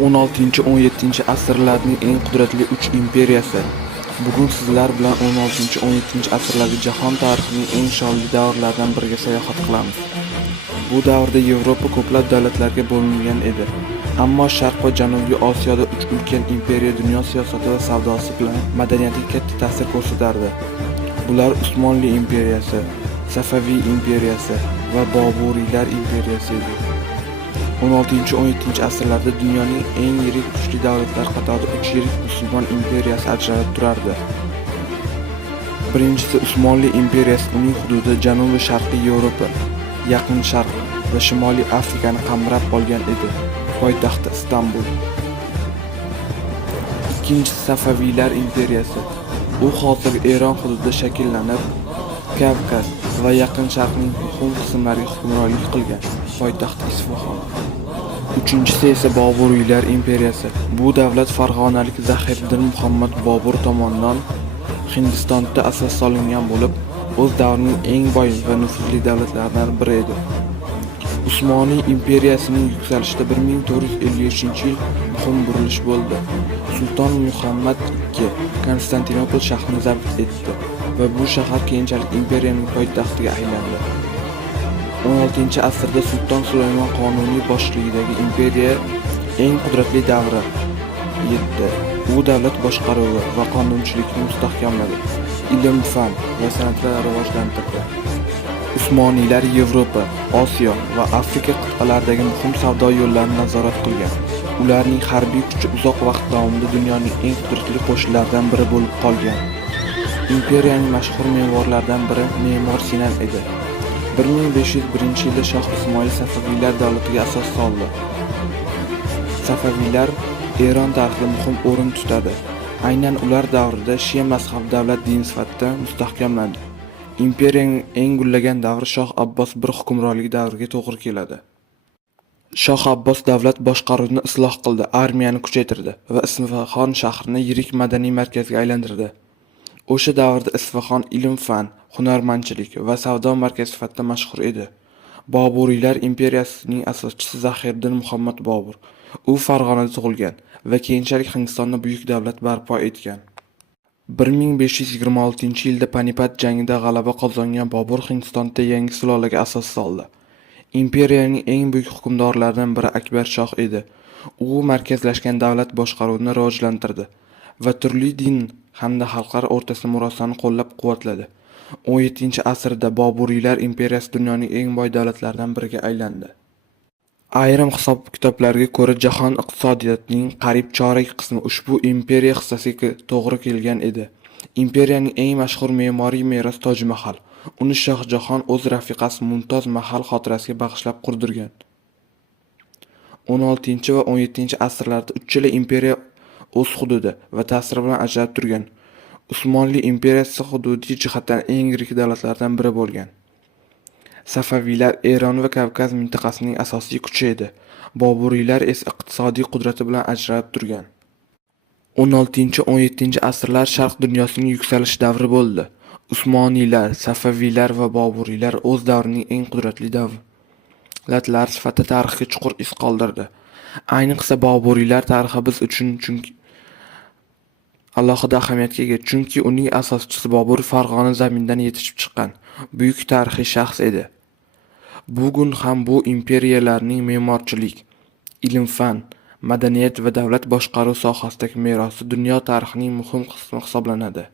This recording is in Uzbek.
16-17 asrlarning eng qudratli 3 imperiyasi. Bugun sizlar bilan 16-17 asrlardagi jahon tarixining eng shonli davrlaridan biriga sayohat qilamiz. Bu davrda Yevropa ko'plab davlatlarga bo'lingan edi. Ammo Sharq va Janubiy Osiyoda 3 ulkan imperiya dunyo siyosati va savdosi bilan madaniyatiga katta ta'sir ko'rsatardi. Bular Usmonli imperiyasi, Safaviy imperiyasi va Boburiylar imperiyasi edi. 16-17 asrlarda dunyoning eng yirik kuchli davlatlar qatorida 3 yirik musulmon imperiyasi ajralib turardi. Birinchisi Usmonli imperiyasi, uning hududi janubi sharqiy Yevropa, Yaqin Sharq va Shimoliy Afrikani qamrab olgan edi. Poytaxti Istanbul. Ikkinchisi Safaviylar imperiyasi. U hozirgi Eron hududida shakllanib, Kavkaz va Yaqin Sharqning muhim qismlariga hukmronlik qilgan. Poytaxti Isfaxon. Uchinchisi esa Boburiylar imperiyasi. Bu davlat farg'onalik Zahirdin Muhammad Bobur tomonidan Hindistonda asos solingan bo'lib, o'z davrining eng boy va nufuzli davlatlaridan biri edi. Usmoniy imperiyasining yuksalishida 1453-yil muhim burilish bo'ldi. Sulton Muhammad II Konstantinopol shahrini zabt etdi va bu shahar keyinchalik imperiyaning poytaxtiga aylandi. 16-asrda Sulton Sulaymon Qonuniy boshchiligidagi imperiya eng qudratli davri yetdi. U davlat boshqaruvi va qonunchilikni mustahkamladi, ilm-fan va san'atni rivojlantirdi. Usmoniylar Yevropa, Osiyo va Afrika qit'alaridagi muhim savdo yo'llarini nazorat qilgan. Ularning harbiy kuchi uzoq vaqt davomida dunyoning eng qudratli qo'shinlaridan biri bo'lib qolgan. Imperiyaning mashhur me'morlaridan biri me'mor Sinan edi. 1501-yilda Shoh Ismoil Safaviylar davlatiga asos soldi. Safaviylar Eron tarixida muhim o'rin tutadi. Aynan ular davrida Shia mazhab davlat din sifatida mustahkamlandi. Imperiyaning eng gullagan davri Shoh Abbos I hukmronligi davriga to'g'ri keladi. Shoh Abbos davlat boshqaruvini isloh qildi, armiyani kuchaytirdi va Isfaxon shahrini yirik madaniy markazga aylantirdi. O'sha davrda Isfaxon ilm-fan, hunarmandchilik va savdo markazi sifatida mashhur edi. Boburiylar imperiyasining asoschisi Zahirdin Muhammad Bobur. U Farg'onada tug'ilgan va keyinchalik Hindistonda buyuk davlat barpo etgan. 1526-yilda Panipat jangida g'alaba qozongan Bobur Hindistonda yangi sulolaga asos soldi. Imperiyaning eng buyuk hukmdorlaridan biri Akbar Shoh edi. U markazlashgan davlat boshqaruvini rivojlantirdi va turli din hamda xalqlar o'rtasida murosani qo'llab-quvvatladi. 17-asrda Boburiylar imperiyasi dunyoning eng boy davlatlaridan biriga aylandi. Ayrim hisob-kitoblarga ko'ra, jahon iqtisodiyotining qariyb chorak qismi ushbu imperiya hissasiga to'g'ri kelgan edi. Imperiyaning eng mashhur me'moriy merosi Toj Mahal. Uni Shoh Jahon o'z rafiqasi Mumtoz Mahal xotirasiga bag'ishlab qurdirgan. 16 va 17-asrlarda uchala imperiya o'z hududi va ta'siri bilan ajralib turgan. Usmonli imperiyasi hududiy jihatdan eng yirik davlatlardan biri bo'lgan. Safaviylar Eron va Kavkaz mintaqasining asosiy kuchi edi. Boburiylar esa iqtisodiy qudrati bilan ajralib turgan. 16-17 asrlar Sharq dunyosining yuksalish davri bo'ldi. Usmoniylar, Safaviylar va Boburiylar o'z davrining eng qudratli davlatlari sifatida tarixga chuqur iz qoldirdi. Ayniqsa Boburiylar tarixi biz uchun alohida ahamiyatga ega, chunki uning asoschisi Bobur Farg'ona zamindan yetishib chiqqan buyuk tarixiy shaxs edi. Bugun ham bu imperiyalarning me'morchilik, ilm-fan, madaniyat va davlat boshqaruv sohasidagi merosi dunyo tarixining muhim qismi hisoblanadi.